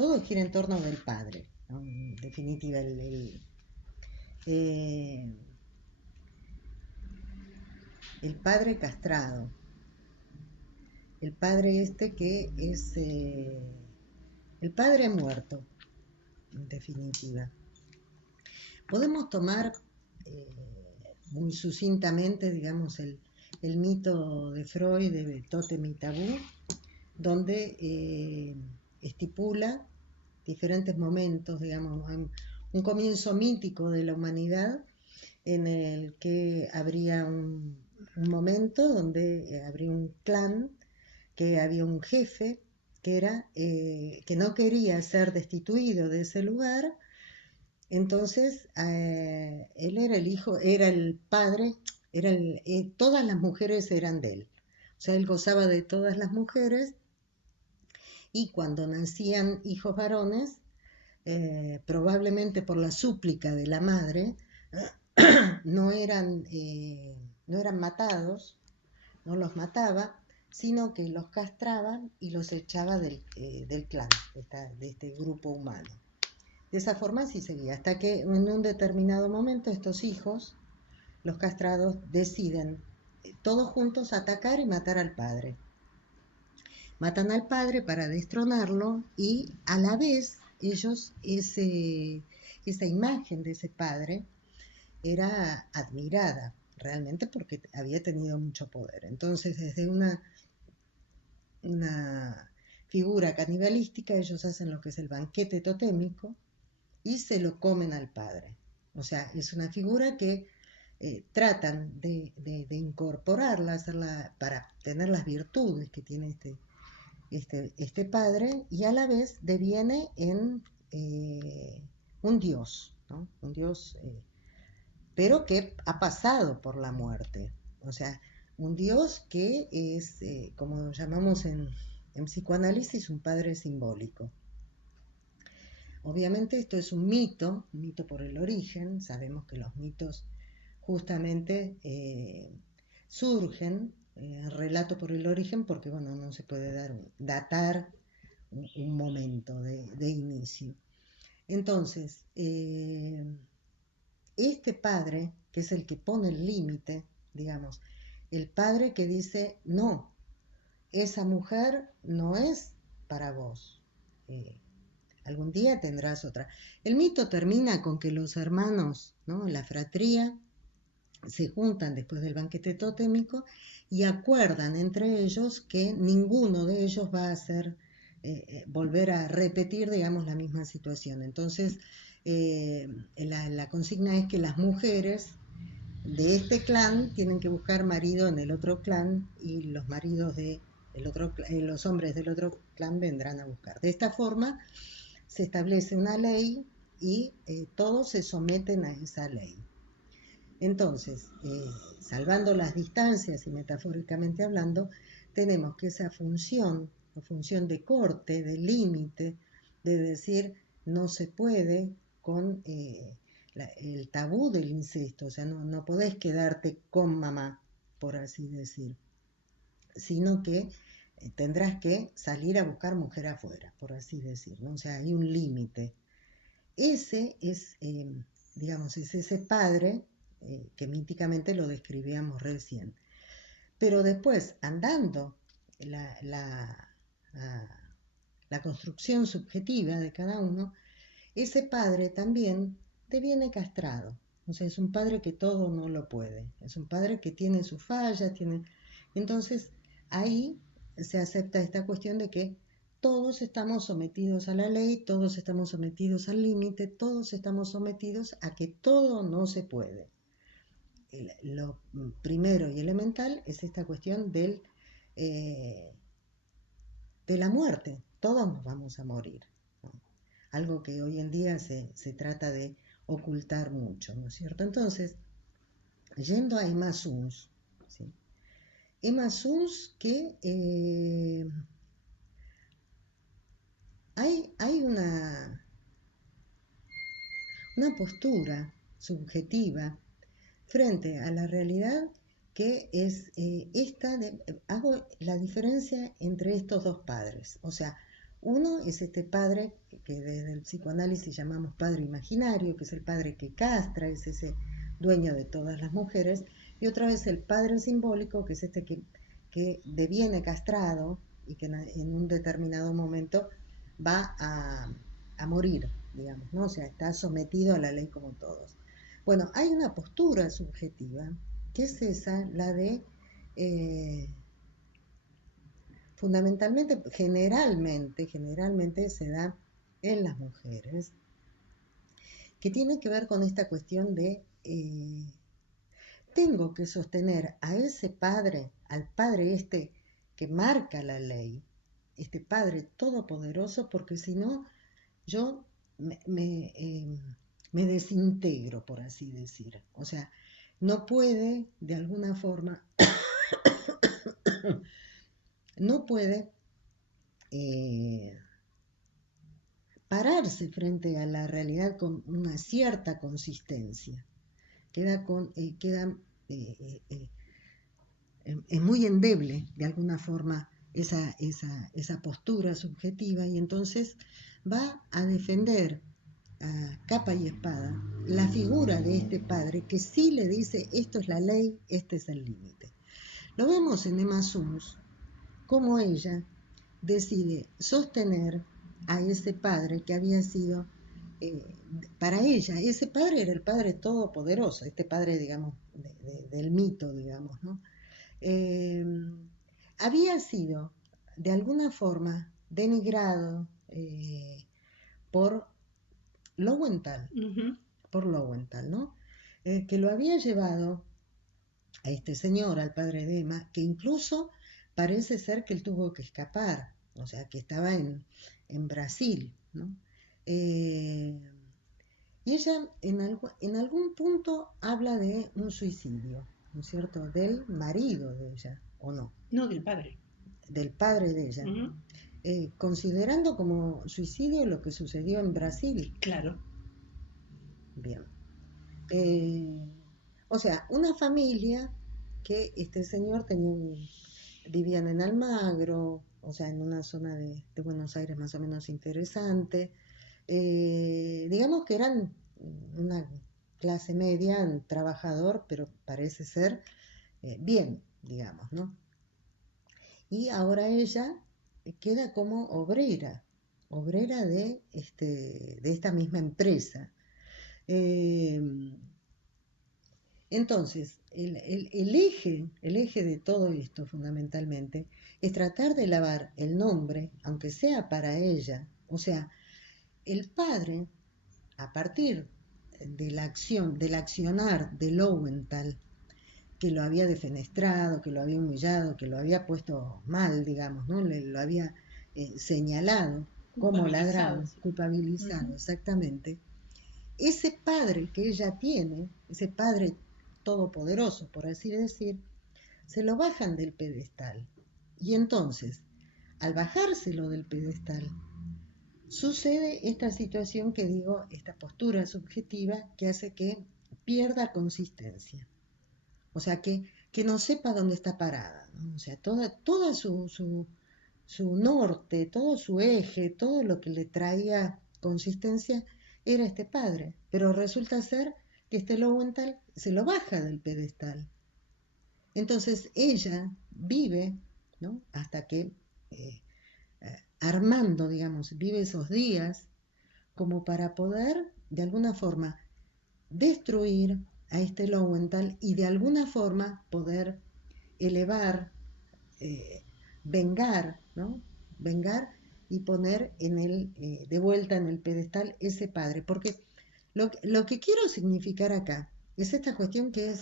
todo gira en torno del padre, ¿no? En definitiva, eh, el padre castrado, el padre este que es el padre muerto, en definitiva. Podemos tomar muy sucintamente, digamos, el mito de Freud de Tótem y Tabú, donde estipula diferentes momentos, digamos, un comienzo mítico de la humanidad en el que habría un momento donde habría un clan, que había un jefe que era que no quería ser destituido de ese lugar. Entonces él era el hijo, era el padre, todas las mujeres eran de él, o sea, él gozaba de todas las mujeres, y cuando nacían hijos varones, probablemente por la súplica de la madre, no eran, no eran matados, no los mataba, sino que los castraba y los echaba del clan, de este grupo humano. De esa forma sí seguía, hasta que en un determinado momento estos hijos, los castrados, deciden todos juntos atacar y matar al padre. Matan al padre para destronarlo, y a la vez ellos, esa imagen de ese padre era admirada realmente porque había tenido mucho poder. Entonces, desde una figura canibalística, ellos hacen lo que es el banquete totémico y se lo comen al padre. O sea, es una figura que tratan de incorporarla, hacerla para tener las virtudes que tiene este padre, y a la vez deviene en un dios, ¿no? Un dios, pero que ha pasado por la muerte. O sea, un dios que es, como llamamos en psicoanálisis, un padre simbólico. Obviamente esto es un mito por el origen. Sabemos que los mitos justamente surgen, relato por el origen, porque bueno, no se puede datar un momento de inicio. Entonces, este padre, que es el que pone el límite, digamos, el padre que dice, no, esa mujer no es para vos, algún día tendrás otra. El mito termina con que los hermanos, ¿no?, la fratría, se juntan después del banquete totémico y acuerdan entre ellos que ninguno de ellos va a hacer volver a repetir, digamos, la misma situación. Entonces, la consigna es que las mujeres de este clan tienen que buscar marido en el otro clan, y los maridos de los hombres del otro clan vendrán a buscar. De esta forma se establece una ley y todos se someten a esa ley. Entonces, salvando las distancias y metafóricamente hablando, tenemos que esa función, la función de corte, de límite, de decir no se puede con el tabú del incesto, o sea, no podés quedarte con mamá, por así decir, sino que tendrás que salir a buscar mujer afuera, por así decir, ¿no? O sea, hay un límite. Ese es, digamos, es ese padre que míticamente lo describíamos recién. Pero después, andando la construcción subjetiva de cada uno, ese padre también deviene castrado. O sea, es un padre que todo no lo puede. Es un padre que tiene sus fallas, tiene... Entonces, ahí se acepta esta cuestión de que todos estamos sometidos a la ley, todos estamos sometidos al límite, todos estamos sometidos a que todo no se puede. Lo primero y elemental es esta cuestión de la muerte. Todos nos vamos a morir, ¿no? Algo que hoy en día se trata de ocultar mucho, ¿no es cierto? Entonces, yendo a Emma Suns, ¿sí? Emma Suns que hay una postura subjetiva frente a la realidad que es hago la diferencia entre estos dos padres. O sea, Uno es este padre que desde el psicoanálisis llamamos padre imaginario, que es el padre que castra, es ese dueño de todas las mujeres, y otra es el padre simbólico, que es este que deviene castrado y que en un determinado momento va a morir, digamos, ¿no? O sea, está sometido a la ley como todos. Bueno, hay una postura subjetiva, que es esa, la de fundamentalmente, generalmente se da en las mujeres, que tiene que ver con esta cuestión de tengo que sostener a ese padre, al padre este que marca la ley, este padre todopoderoso, porque si no, yo me desintegro, por así decir. O sea, no puede, de alguna forma, no puede pararse frente a la realidad con una cierta consistencia. Queda es muy endeble de alguna forma esa postura subjetiva, y entonces va a defender a capa y espada la figura de este padre que sí le dice esto es la ley, este es el límite. Lo vemos en Emma Suns, como ella decide sostener a ese padre que había sido, para ella, ese padre era el padre todopoderoso, este padre, digamos, del mito, digamos, ¿no? Eh, Había sido, de alguna forma, denigrado por Lowenthal, ¿no? Que lo había llevado a este señor, al padre de Emma, que incluso parece ser que él tuvo que escapar, o sea, que estaba en Brasil, ¿no? Y ella en algún punto habla de un suicidio, ¿no es cierto? Del marido de ella, ¿o no? No, del padre. Del padre de ella. Considerando como suicidio lo que sucedió en Brasil. Claro. Bien. O sea, una familia que este señor vivían en Almagro, o sea, en una zona de Buenos Aires más o menos interesante. Digamos que eran una clase media, un trabajador, pero parece ser bien, digamos, ¿no? Y ahora ella queda como obrera de esta misma empresa. Entonces, el eje de todo esto fundamentalmente es tratar de lavar el nombre, aunque sea para ella. O sea, el padre, a partir de la acción, del accionar de Lowenthal, que lo había defenestrado, que lo había humillado, que lo había puesto mal, digamos, ¿no? Lo había señalado como ladrón, culpabilizado, exactamente. Ese padre que ella tiene, ese padre todopoderoso, por así decir, se lo bajan del pedestal. Y entonces, al bajárselo del pedestal, sucede esta situación que digo, esta postura subjetiva que hace que pierda consistencia. O sea, que no sepa dónde está parada, ¿no? O sea, toda su norte, todo su eje, todo lo que le traía consistencia era este padre. Pero resulta ser que este Lowenthal se lo baja del pedestal. Entonces ella vive, ¿no? Hasta que Armando, digamos, vive esos días como para poder, de alguna forma, destruir a este Lowenthal y de alguna forma poder elevar, vengar, ¿no? Vengar y poner de vuelta en el pedestal ese padre. Porque lo que quiero significar acá es esta cuestión que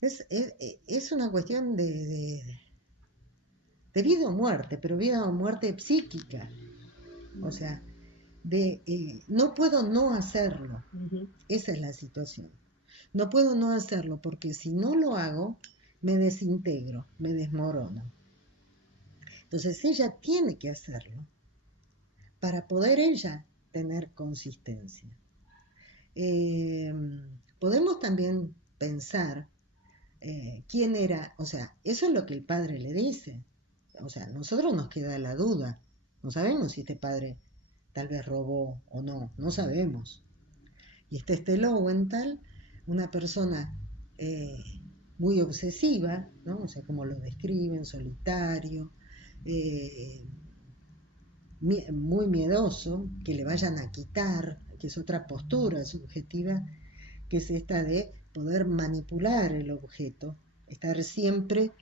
es una cuestión de vida o muerte, pero vida o muerte psíquica. O sea, no puedo no hacerlo. Esa es la situación. No puedo no hacerlo porque si no lo hago, me desintegro, me desmorono. Entonces ella tiene que hacerlo para poder ella tener consistencia. Podemos también pensar quién era, o sea, eso es lo que el padre le dice. O sea, a nosotros nos queda la duda. No sabemos si este padre tal vez robó o no, no sabemos. Y está este Lowenthal, una persona eh, muy obsesiva, ¿no? O sea, como lo describen, solitario, eh, muy miedoso, que le vayan a quitar, que es otra postura subjetiva, que es esta de poder manipular el objeto, estar siempre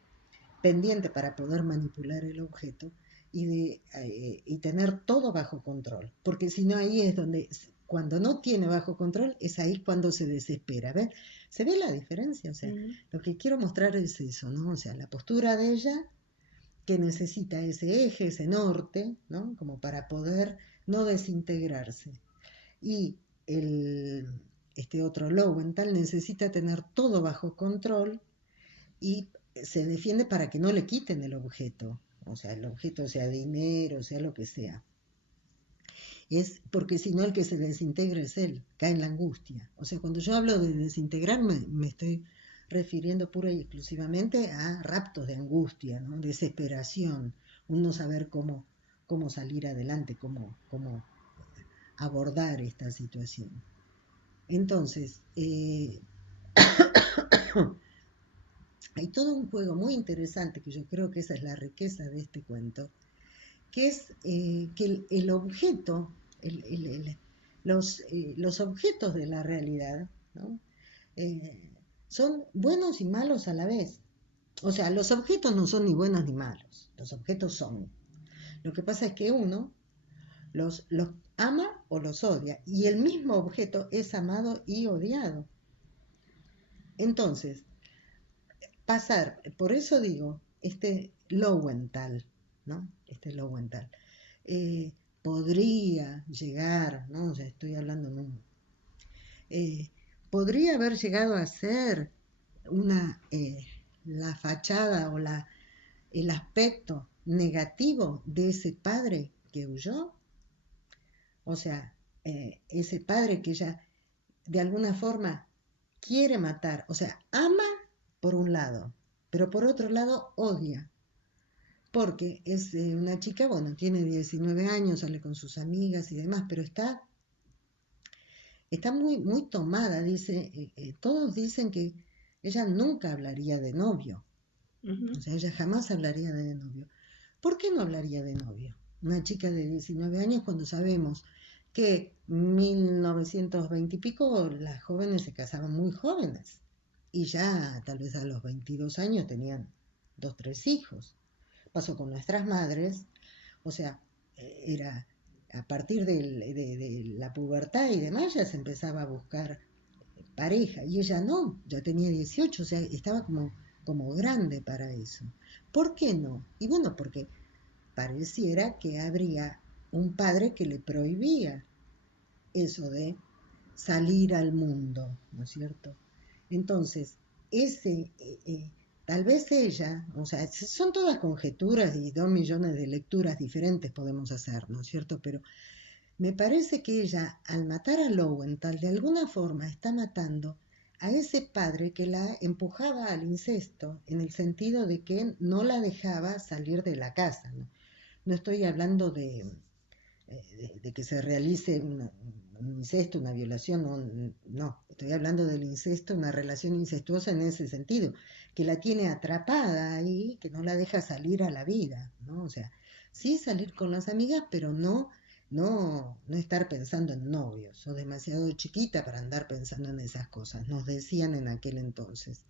pendiente para poder manipular el objeto y tener todo bajo control. Porque si no, ahí es donde, cuando no tiene bajo control, es ahí cuando se desespera. ¿Ves? ¿Se ve la diferencia? O sea, lo que quiero mostrar es eso, ¿no? O sea, la postura de ella que necesita ese eje, ese norte, ¿no? Como para poder no desintegrarse. Y el, este otro Lowenthal necesita tener todo bajo control y se defiende para que no le quiten el objeto, o sea, el objeto sea dinero, sea lo que sea. Es porque si no el que se desintegra es él, cae en la angustia. O sea, cuando yo hablo de desintegrarme, me estoy refiriendo pura y exclusivamente a raptos de angustia, ¿no? Desesperación, un no saber cómo salir adelante, cómo abordar esta situación. Entonces, hay todo un juego muy interesante, que yo creo que esa es la riqueza de este cuento, que es que el objeto, los objetos de la realidad, ¿no? Eh, son buenos y malos a la vez. O sea, los objetos no son ni buenos ni malos, los objetos son. Lo que pasa es que uno los ama o los odia, y el mismo objeto es amado y odiado. Entonces, pasar, por eso digo, este Lowenthal, ¿no? Este Lowenthal, podría llegar, ¿no? O sea, estoy hablando, ¿no? Podría haber llegado a ser la fachada o el aspecto negativo de ese padre que huyó. O sea, ese padre que ella de alguna forma quiere matar, o sea, ama por un lado, pero por otro lado odia, porque es una chica, bueno, tiene 19 años, sale con sus amigas y demás, pero está muy, muy tomada, dice, todos dicen que ella nunca hablaría de novio, o sea, ella jamás hablaría de novio. ¿Por qué no hablaría de novio? Una chica de 19 años cuando sabemos que 1920 y pico las jóvenes se casaban muy jóvenes y ya tal vez a los 22 años tenían 2, 3 hijos. Pasó con nuestras madres, o sea, era a partir de la pubertad y demás ya se empezaba a buscar pareja y ella no, ya tenía 18, o sea, estaba como grande para eso. ¿Por qué no? Y bueno, porque pareciera que habría un padre que le prohibía eso de salir al mundo, ¿no es cierto? Entonces, ese, tal vez ella, o sea, son todas conjeturas y 2 millones de lecturas diferentes podemos hacer, ¿no es cierto? Pero me parece que ella, al matar a Lowenthal, de alguna forma está matando a ese padre que la empujaba al incesto, en el sentido de que no la dejaba salir de la casa. No estoy hablando de que se realice un incesto, una violación, no, estoy hablando del incesto, una relación incestuosa en ese sentido, que la tiene atrapada ahí, que no la deja salir a la vida, ¿no? O sea, sí salir con las amigas, pero no estar pensando en novios, sos demasiado chiquita para andar pensando en esas cosas, nos decían en aquel entonces.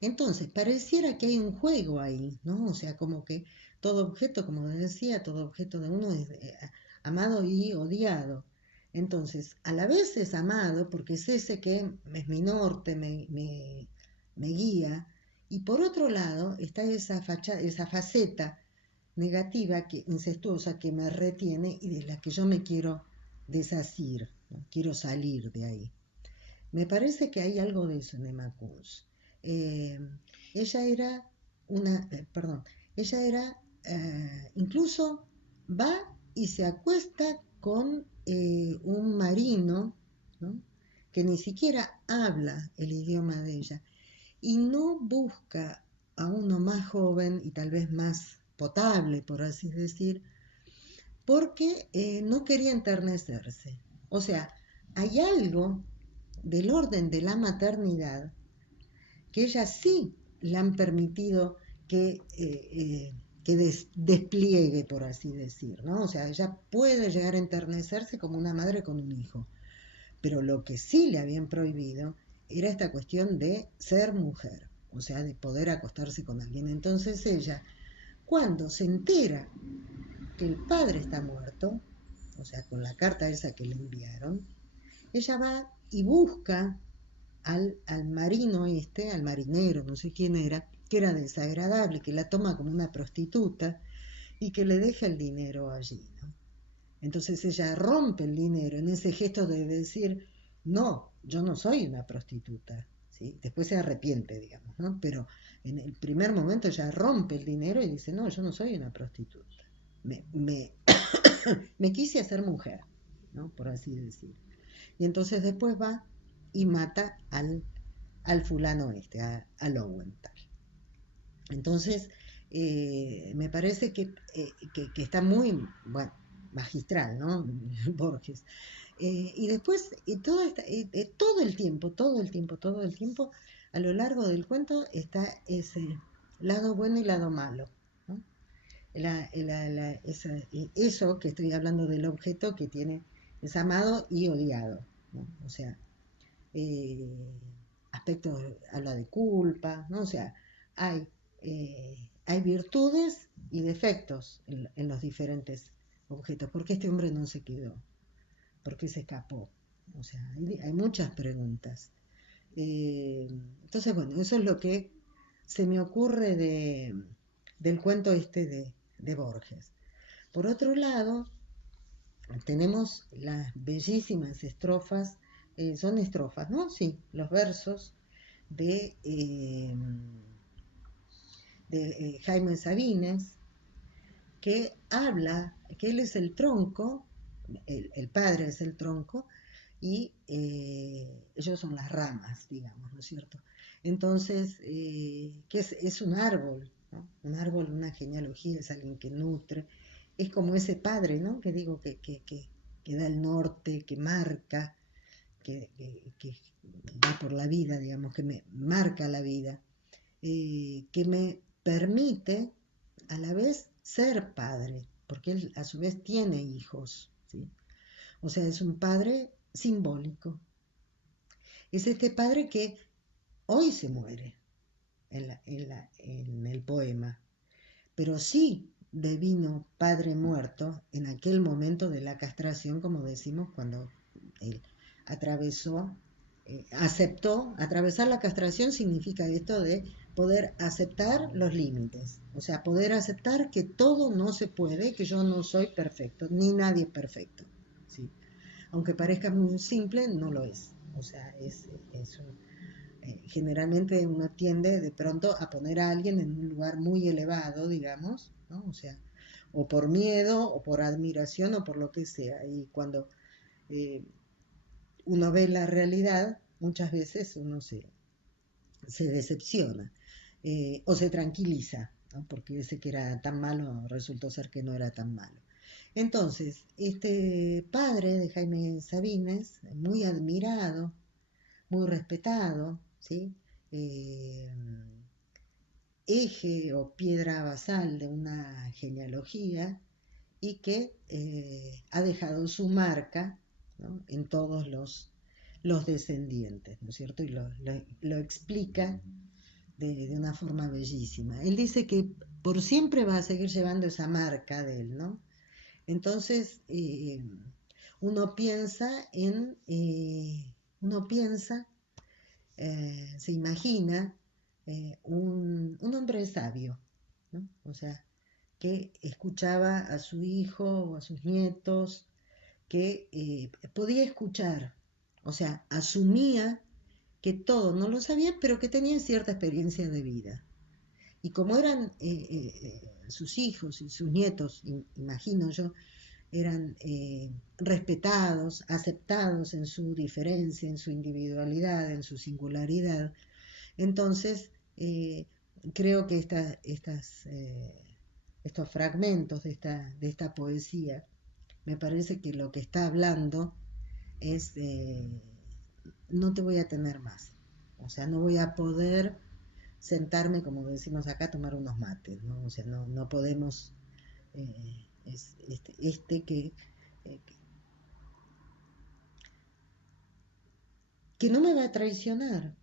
Entonces, pareciera que hay un juego ahí, ¿no? O sea, como que todo objeto, como decía, todo objeto de uno es amado y odiado. Entonces, a la vez es amado porque es ese que es mi norte, me guía, y por otro lado está esa faceta negativa, incestuosa, que me retiene y de la que yo me quiero desasir, ¿no? Quiero salir de ahí. Me parece que hay algo de eso en Emma Kunz. Eh, ella era perdón, ella era, incluso va y se acuesta con un marino, ¿no? Que ni siquiera habla el idioma de ella y no busca a uno más joven y tal vez más potable, por así decir, porque no quería enternecerse. O sea, hay algo del orden de la maternidad que ella sí le han permitido que despliegue, por así decir, ¿no? O sea, ella puede llegar a enternecerse como una madre con un hijo, pero lo que sí le habían prohibido era esta cuestión de ser mujer, o sea, de poder acostarse con alguien. Entonces ella, cuando se entera que el padre está muerto, o sea, con la carta esa que le enviaron, ella va y busca al marino al marinero, no sé quién era, que era desagradable, que la toma como una prostituta y que le deja el dinero allí, ¿no? Entonces ella rompe el dinero en ese gesto de decir, no, yo no soy una prostituta, ¿sí? Después se arrepiente, digamos, ¿no? Pero en el primer momento ella rompe el dinero y dice, no, yo no soy una prostituta. Me me quise hacer mujer, ¿no? Por así decir. Y entonces después va y mata al fulano a Lowenthal. Entonces, me parece que está muy, bueno, magistral, ¿no? Borges. Y después, todo el tiempo, a lo largo del cuento está ese lado bueno y lado malo, ¿no? Eso que estoy hablando del objeto que tiene, es amado y odiado, ¿no? O sea, eh, aspectos, habla de culpa, ¿no? O sea, hay, hay virtudes y defectos en los diferentes objetos. ¿Por qué este hombre no se quedó? ¿Por qué se escapó? O sea, hay muchas preguntas. Entonces, bueno, eso es lo que se me ocurre del cuento de Borges. Por otro lado, tenemos las bellísimas estrofas, son estrofas, ¿no? Sí, los versos de Jaime Sabines, que habla, que él es el tronco, el padre es el tronco, y ellos son las ramas, digamos, ¿no es cierto? Entonces, que es un árbol, ¿no? Un árbol, una genealogía, es alguien que nutre, es como ese padre, ¿no? Que digo que da el norte, que marca, que va por la vida, digamos, que me marca la vida, que me permite a la vez ser padre, porque él a su vez tiene hijos, ¿sí? O sea, es un padre simbólico. Es este padre que hoy se muere en el poema, pero sí devino padre muerto en aquel momento de la castración, como decimos, cuando él atravesó, aceptó, atravesar la castración significa esto de poder aceptar los límites, o sea, poder aceptar que todo no se puede, que yo no soy perfecto, ni nadie es perfecto, ¿sí? Aunque parezca muy simple, no lo es, o sea, generalmente uno tiende de pronto a poner a alguien en un lugar muy elevado, digamos, ¿no? O sea, o por miedo, o por admiración, o por lo que sea. Y cuando eh, uno ve la realidad, muchas veces uno se decepciona o se tranquiliza, ¿no? Porque ese que era tan malo resultó ser que no era tan malo. Entonces, este padre de Jaime Sabines, muy admirado, muy respetado, ¿sí? Eh, Eje o piedra basal de una genealogía y que ha dejado su marca, ¿no? En todos los descendientes, ¿no es cierto? Y lo explica de una forma bellísima. Él dice que por siempre va a seguir llevando esa marca de él, ¿no? Entonces, uno piensa uno piensa, se imagina un hombre sabio, ¿no? O sea, que escuchaba a su hijo o a sus nietos, que podía escuchar, o sea, asumía que todo no lo sabía, pero que tenía cierta experiencia de vida. Y como eran sus hijos y sus nietos, imagino yo, eran respetados, aceptados en su diferencia, en su individualidad, en su singularidad, entonces creo que estas estos fragmentos de esta poesía, me parece que lo que está hablando es, no te voy a tener más. O sea, no voy a poder sentarme, como decimos acá, a tomar unos mates, ¿no? O sea, no podemos, eh, que no me va a traicionar.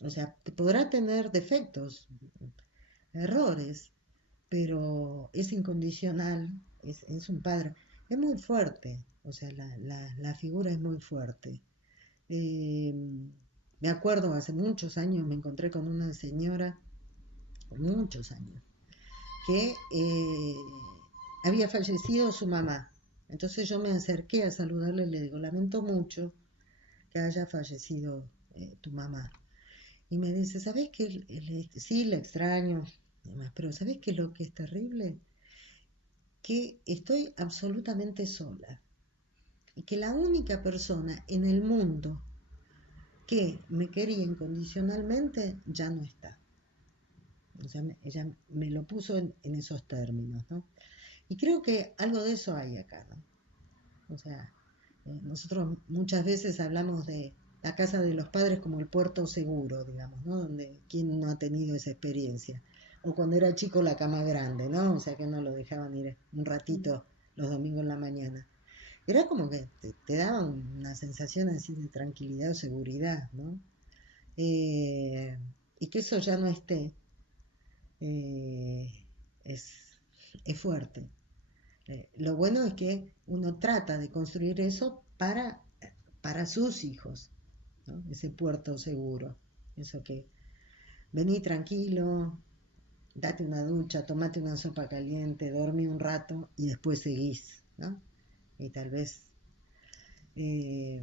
O sea, que podrá tener defectos, errores, pero es incondicional, es un padre. Es muy fuerte, o sea, la figura es muy fuerte. Eh, Me acuerdo, hace muchos años me encontré con una señora, muchos años, que había fallecido su mamá. Entonces yo me acerqué a saludarle y le digo, lamento mucho que haya fallecido tu mamá. Y me dice, ¿sabes qué? Sí, la extraño, demás, pero ¿sabes qué es lo que es terrible? Que estoy absolutamente sola y que la única persona en el mundo que me quería incondicionalmente ya no está. O sea, ella me lo puso en esos términos, ¿no? Y creo que algo de eso hay acá, ¿no? O sea, nosotros muchas veces hablamos de la casa de los padres como el puerto seguro, digamos, ¿no? Donde quién no ha tenido esa experiencia. O cuando era chico la cama grande, ¿no? O sea, que no lo dejaban ir un ratito los domingos en la mañana. Era como que te daba una sensación así de tranquilidad o seguridad, ¿no? Eh, y que eso ya no esté, eh, es, es fuerte. Lo bueno es que uno trata de construir eso para sus hijos, ¿no? Ese puerto seguro, eso que vení tranquilo, date una ducha, tomate una sopa caliente, dormí un rato y después seguís, ¿no? Y tal vez, eh,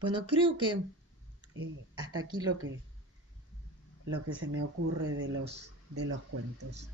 bueno, creo que hasta aquí lo que se me ocurre de los cuentos.